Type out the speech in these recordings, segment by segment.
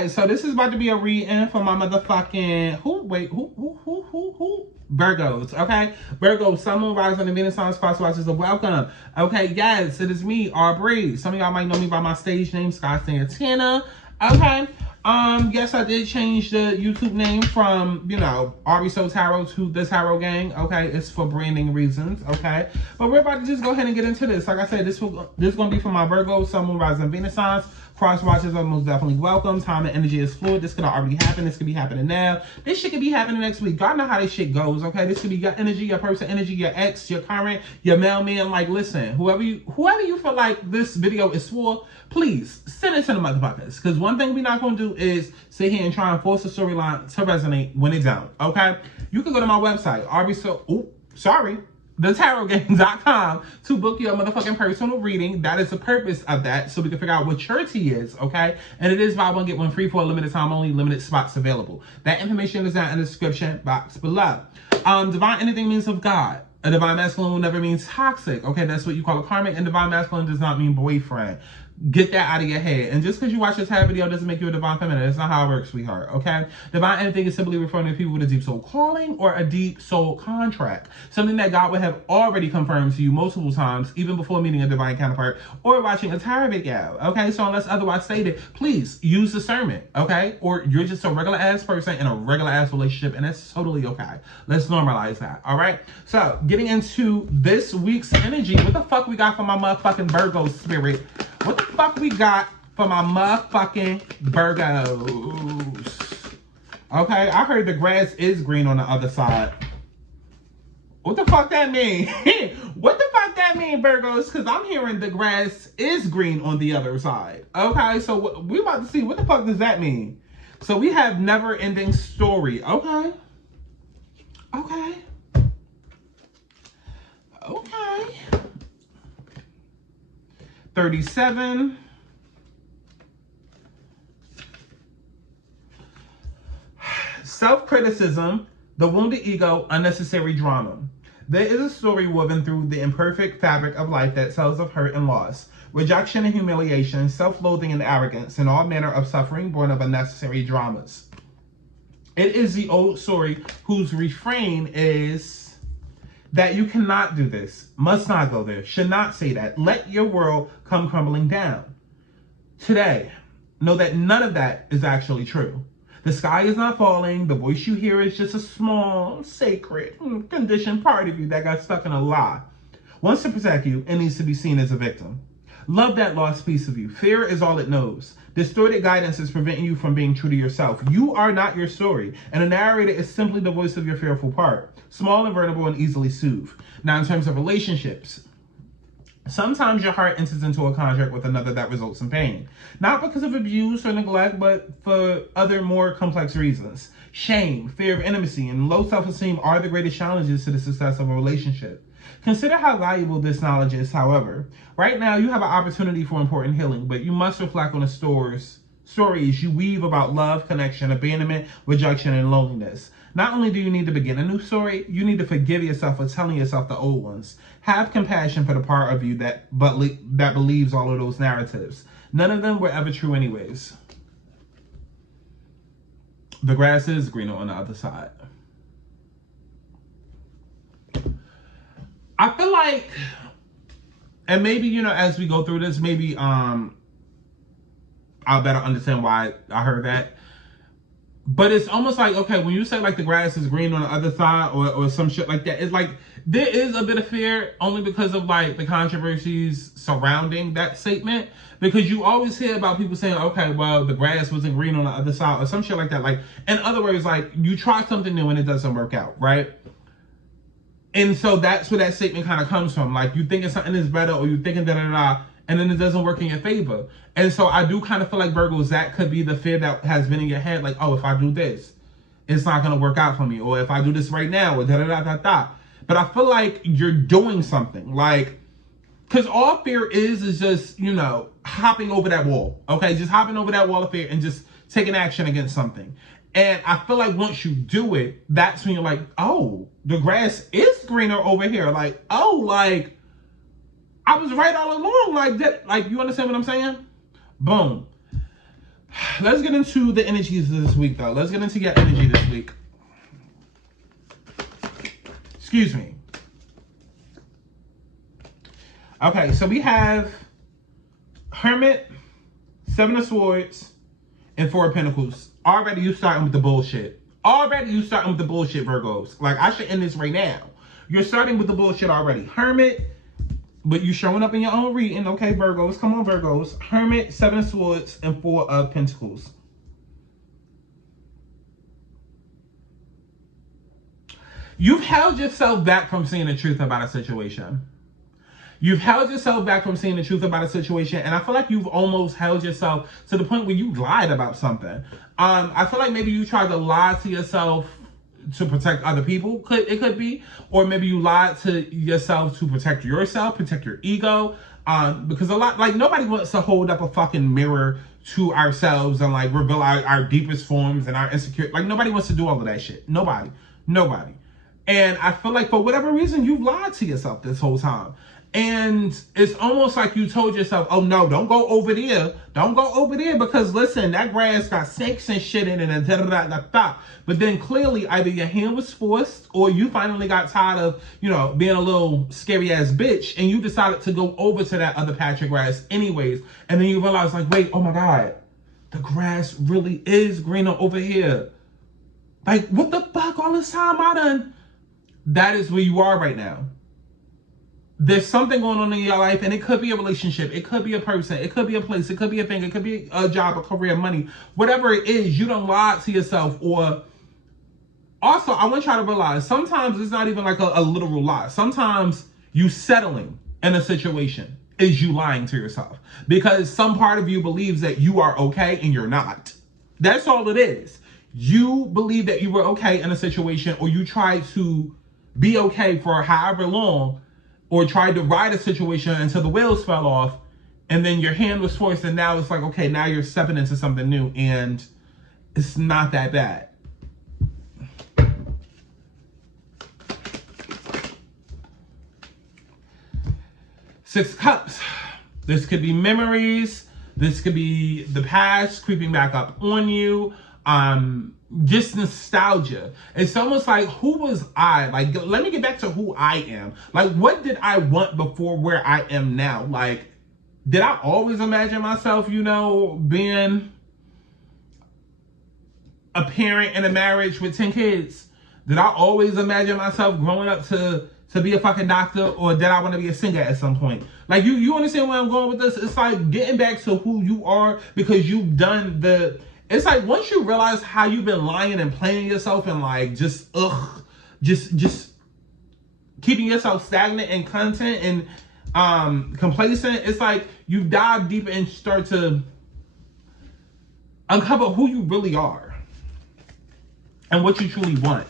Okay, so this is about to be a reading for my motherfucking who Virgos. Okay, Virgo, Sun, Moon, Rising, and Venus signs, cross watchers are welcome. Okay, yes, it is me, Aubrey. Some of y'all might know me by my stage name, Scott Santana. Okay. Yes, I did change the YouTube name from, you know, Aubrey So Tarot to the Tarot Gang. Okay, it's for branding reasons. Okay, but we're about to just go ahead and get into this. Like I said, this is going to be for my Virgo, Sun, Moon, Rising, and Venus signs. Cross watchers are most definitely welcome. Time and energy is fluid. This could already happen. This could be happening now. This shit could be happening next week. God know how this shit goes. Okay, this could be your energy, your person energy, your ex, your current, your mailman. Like, listen, whoever you feel like this video is for, please send it to the motherfuckers. Because one thing we're not gonna do is sit here and try and force a storyline to resonate when it don't. Okay, you can go to my website, thetarotgang.com to book your motherfucking personal reading. That is the purpose of that, so we can figure out what your tea is, okay? And it is buy one, get one free for a limited time only, limited spots available. That information is down in the description box below. Divine anything means of God. A divine masculine will never mean toxic, okay? That's what you call a karmic, and divine masculine does not mean boyfriend. Get that out of your head. And just because you watch this tarot video doesn't make you a divine feminine. That's not how it works, sweetheart, okay? Divine anything is simply referring to people with a deep soul calling or a deep soul contract. Something that God would have already confirmed to you multiple times, even before meeting a divine counterpart or watching a tarot video, okay? So unless otherwise stated, please use discernment, okay? Or you're just a regular ass person in a regular ass relationship, and that's totally okay. Let's normalize that, all right? So getting into this week's energy, what the fuck we got for my motherfucking Virgo spirit? What the fuck we got for my motherfucking Virgos? Okay, I heard the grass is green on the other side. What the fuck that mean? What the fuck that mean, Virgos? Because I'm hearing the grass is green on the other side. Okay, so we about to see what the fuck does that mean. So we have never-ending story. Okay. Okay. Okay. 37. Self-criticism, the wounded ego, unnecessary drama. There is a story woven through the imperfect fabric of life that tells of hurt and loss, rejection and humiliation, self-loathing and arrogance, and all manner of suffering born of unnecessary dramas. It is the old story whose refrain is that you cannot do this, must not go there, should not say that, let your world come crumbling down. Today, know that none of that is actually true. The sky is not falling, the voice you hear is just a small, sacred, conditioned part of you that got stuck in a lie. Wants to protect you and needs to be seen as a victim. Love that lost piece of you. Fear is all it knows. Distorted guidance is preventing you from being true to yourself. You are not your story, and a narrator is simply the voice of your fearful part. Small and vulnerable and easily soothed. Now, in terms of relationships, sometimes your heart enters into a contract with another that results in pain. Not because of abuse or neglect, but for other more complex reasons. Shame, fear of intimacy, and low self-esteem are the greatest challenges to the success of a relationship. Consider how valuable this knowledge is, however. Right now, you have an opportunity for important healing, but you must reflect on the stories you weave about love, connection, abandonment, rejection, and loneliness. Not only do you need to begin a new story, you need to forgive yourself for telling yourself the old ones. Have compassion for the part of you that believes all of those narratives. None of them were ever true anyways. The grass is greener on the other side. I feel like, and maybe, you know, as we go through this, maybe I'll better understand why I heard that. But it's almost like, okay, when you say like the grass is green on the other side or some shit like that, it's like there is a bit of fear only because of like the controversies surrounding that statement. Because you always hear about people saying, okay, well, the grass wasn't green on the other side or some shit like that. Like, in other words, like you try something new and it doesn't work out, right? And so that's where that statement kind of comes from. Like you thinking something is better or you thinking da-da-da, and then it doesn't work in your favor. And so I do kind of feel like, Virgos, that could be the fear that has been in your head. Like, oh, if I do this, it's not going to work out for me. Or if I do this right now, or da-da-da-da-da. But I feel like you're doing something. Like, because all fear is just, you know, hopping over that wall. Okay, just hopping over that wall of fear and just taking action against something. And I feel like once you do it, that's when you're like, oh, the grass is greener over here. Like, oh, like, I was right all along. Like that. Like, you understand what I'm saying? Boom. Let's get into the energies this week, though. Let's get into your energy this week. Excuse me. Okay, so we have Hermit, Seven of Swords, and Four of Pentacles. Already you starting with the bullshit. Virgos. Like, I should end this right now. You're starting with the bullshit already. Hermit, but you showing up in your own reading. Okay, Virgos. Come on, Virgos. Hermit, Seven of Swords, and Four of Pentacles. You've held yourself back from seeing the truth about a situation. And I feel like you've almost held yourself to the point where you lied about something. I feel like maybe you tried to lie to yourself to protect other people. It could be. Or maybe you lied to yourself to protect yourself, protect your ego. Because nobody wants to hold up a fucking mirror to ourselves and like reveal our deepest forms and our insecurity. Like, nobody wants to do all of that shit. Nobody. And I feel like for whatever reason, you've lied to yourself this whole time. And it's almost like you told yourself, oh no, don't go over there. Because listen, that grass got snakes and shit in it and da-da-da-da-da. But then clearly either your hand was forced or you finally got tired of, being a little scary ass bitch and you decided to go over to that other patch of grass anyways. And then you realize like, wait, oh my God, the grass really is greener over here. Like, what the fuck, all this time I done? That is where you are right now. There's something going on in your life, and it could be a relationship, it could be a person, it could be a place, it could be a thing, it could be a job, a career, money, whatever it is, you don't lie to yourself. Or also, I want y'all to realize, sometimes it's not even like a literal lie. Sometimes you settling in a situation is you lying to yourself. Because some part of you believes that you are okay and you're not. That's all it is. You believe that you were okay in a situation, or you tried to be okay for however long, or tried to ride a situation until the wheels fell off, and then your hand was forced, and now it's like, okay, now you're stepping into something new, and it's not that bad. Six of Cups. This could be memories. This could be the past creeping back up on you. Just nostalgia. It's almost like, who was I? Like, let me get back to who I am. Like, what did I want before where I am now? Like, did I always imagine myself, being a parent in a marriage with 10 kids? Did I always imagine myself growing up to be a fucking doctor? Or did I want to be a singer at some point? Like, you understand where I'm going with this? It's like getting back to who you are, because you've done it's like once you realize how you've been lying and playing yourself and like just keeping yourself stagnant and content and complacent, it's like you dive deep and start to uncover who you really are and what you truly want.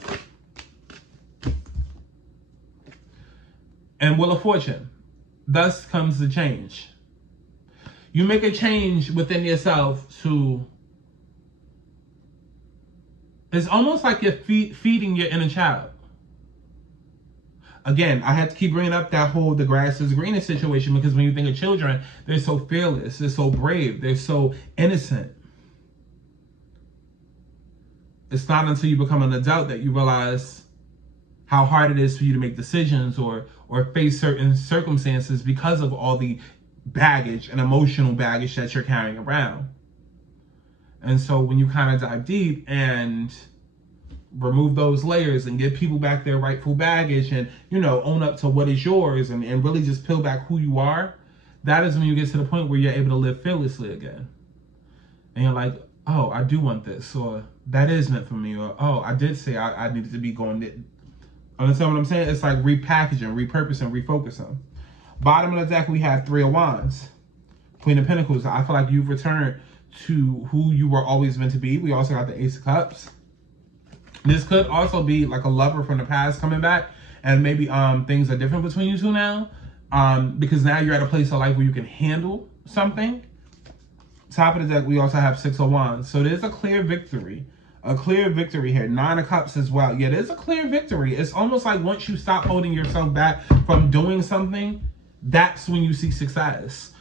And Wheel of Fortune. Thus comes the change. You make a change within yourself to... It's almost like you're feeding your inner child. Again, I have to keep bringing up that whole the grass is greener situation, because when you think of children, they're so fearless, they're so brave, they're so innocent. It's not until you become an adult that you realize how hard it is for you to make decisions or face certain circumstances because of all the baggage and emotional baggage that you're carrying around. And so when you kind of dive deep and remove those layers and give people back their rightful baggage and, own up to what is yours and really just peel back who you are, that is when you get to the point where you're able to live fearlessly again. And you're like, oh, I do want this, or that is meant for me, or, oh, I did say I needed to be going. Understand what I'm saying? It's like repackaging, repurposing, refocusing. Bottom of the deck, we have Three of Wands. Queen of Pentacles. I feel like you've returned to who you were always meant to be. We also got the Ace of Cups. This could also be like a lover from the past coming back, and maybe things are different between you two now, because now you're at a place of life where you can handle something. Top of the deck, we also have Six of Wands. So there's a clear victory. A clear victory here. Nine of Cups as well. Yeah, there's a clear victory. It's almost like once you stop holding yourself back from doing something, that's when you see success.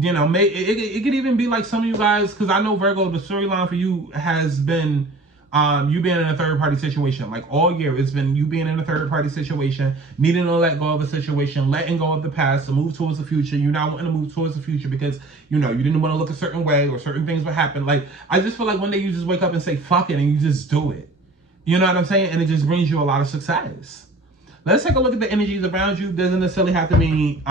You know, it could even be like some of you guys, because I know Virgo, the storyline for you has been you being in a third party situation. Like all year, it's been you being in a third party situation, needing to let go of a situation, letting go of the past to move towards the future. You're not wanting to move towards the future because, you know, you didn't want to look a certain way or certain things would happen. Like, I just feel like one day you just wake up and say, fuck it, and you just do it. You know what I'm saying? And it just brings you a lot of success. Let's take a look at the energies around you. Doesn't necessarily have to mean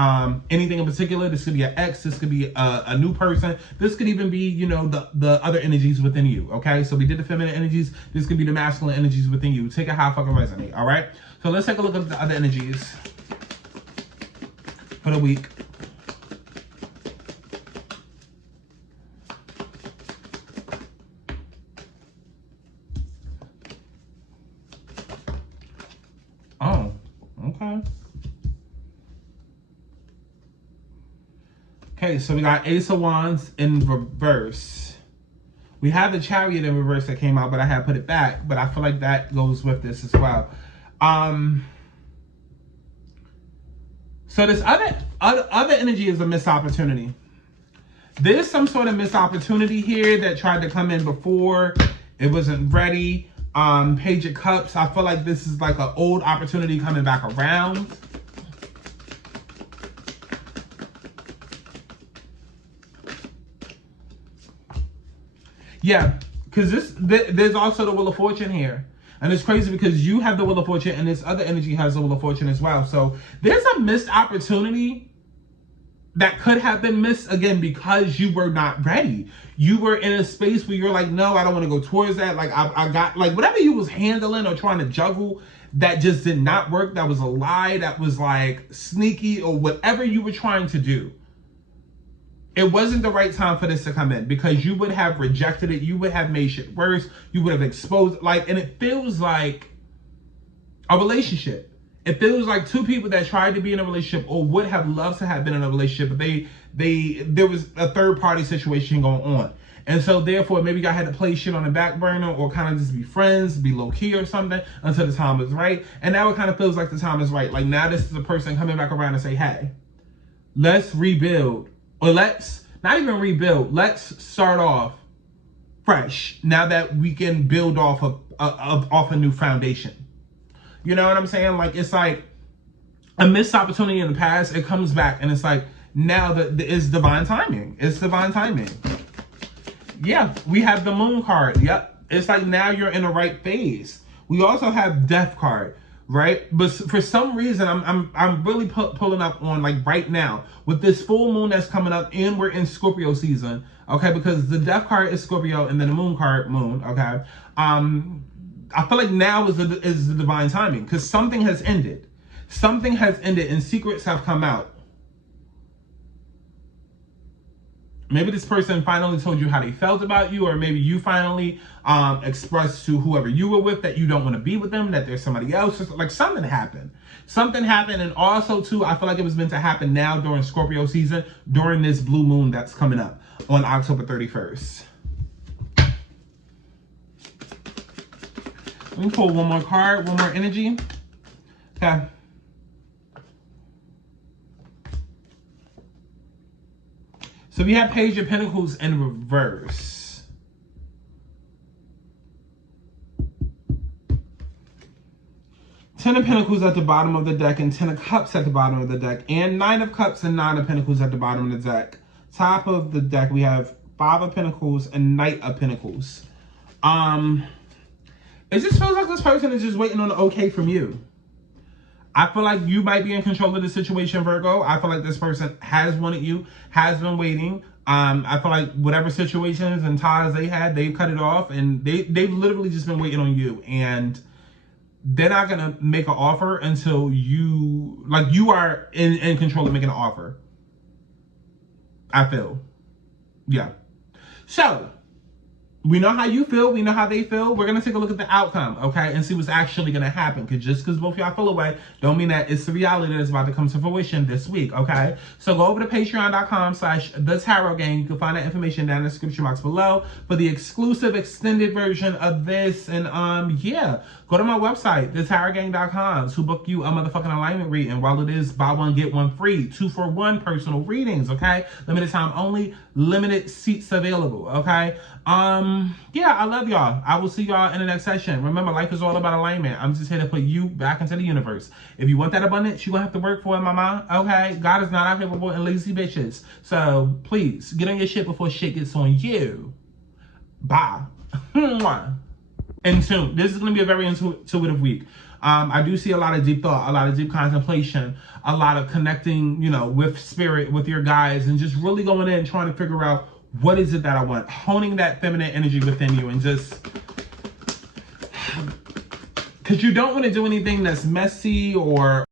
anything in particular. This could be an ex. This could be a new person. This could even be, you know, the other energies within you. Okay, so we did the feminine energies. This could be the masculine energies within you. Take it how it fucking resonate. All right. So let's take a look at the other energies for the week. Oh. Okay. Okay, so we got Ace of Wands in reverse. We have the Chariot in reverse that came out, but I had put it back. But I feel like that goes with this as well. So this other energy is a missed opportunity. There's some sort of missed opportunity here that tried to come in before. It wasn't ready. Page of Cups. I feel like this is like an old opportunity coming back around. Yeah, because there's also the Wheel of Fortune here. And it's crazy because you have the Wheel of Fortune and this other energy has the Wheel of Fortune as well. So there's a missed opportunity that could have been missed again because you were not ready. You were in a space where you're like, no, I don't want to go towards that. Like I got like whatever you was handling or trying to juggle that just did not work. That was a lie. That was like sneaky or whatever you were trying to do. It wasn't the right time for this to come in because you would have rejected it. You would have made shit worse. You would have exposed like, and it feels like a relationship. It feels like two people that tried to be in a relationship or would have loved to have been in a relationship, but there was a third party situation going on. And so therefore maybe y'all had to play shit on the back burner or kind of just be friends, be low key or something until the time was right. And now it kind of feels like the time is right. Like now this is a person coming back around and say, hey, let's rebuild. Or let's not even rebuild. Let's start off fresh now that we can build off a new foundation. You know what I'm saying? Like it's like a missed opportunity in the past. It comes back and it's like now that it's divine timing. It's divine timing. Yeah, we have the Moon card. Yep, it's like now you're in the right phase. We also have Death card. Right, but for some reason, I'm really pulling up on like right now with this full moon that's coming up, and we're in Scorpio season. Okay, because the Death card is Scorpio, and then the Moon card, Moon. Okay, I feel like now is the divine timing because something has ended. Something has ended, and secrets have come out. Maybe this person finally told you how they felt about you, or maybe you finally expressed to whoever you were with that you don't want to be with them, that there's somebody else. Like something happened. Something happened, and also too, I feel like it was meant to happen now during Scorpio season, during this blue moon that's coming up on October 31st. Let me pull one more card, one more energy. Okay. So we have Page of Pentacles in reverse. Ten of Pentacles at the bottom of the deck and Ten of Cups at the bottom of the deck. And Nine of Cups and Nine of Pentacles at the bottom of the deck. Top of the deck we have Five of Pentacles and Knight of Pentacles. It just feels like this person is just waiting on the okay from you. I feel like you might be in control of the situation, Virgo. I feel like this person has wanted you, has been waiting. I feel like whatever situations and ties they had, they've cut it off. And they've literally just been waiting on you. And they're not going to make an offer until you are in control of making an offer. I feel. Yeah. So, we know how you feel. We know how they feel. We're going to take a look at the outcome, okay, and see what's actually going to happen. Because just because both y'all feel away don't mean that it's the reality that's about to come to fruition this week, okay? So go over to patreon.com/thetarotgang. You can find that information down in the description box below for the exclusive extended version of this. And, yeah, go to my website, thetarotgang.com, to book you a motherfucking alignment reading. While it is buy one, get one free, 2-for-1 personal readings, okay? Limited time only, limited seats available, okay? Yeah, I love y'all. I will see y'all in the next session. Remember, life is all about alignment. I'm just here to put you back into the universe. If you want that abundance, you're gonna have to work for it, mama. Okay? God is not out here for and lazy bitches. So please get on your shit before shit gets on you. Bye. And soon. This is gonna be a very intuitive week. I do see a lot of deep thought, a lot of deep contemplation, a lot of connecting, with spirit, with your guides, and just really going in and trying to figure out what is it that I want? Honing that feminine energy within you, and just, because you don't want to do anything that's messy or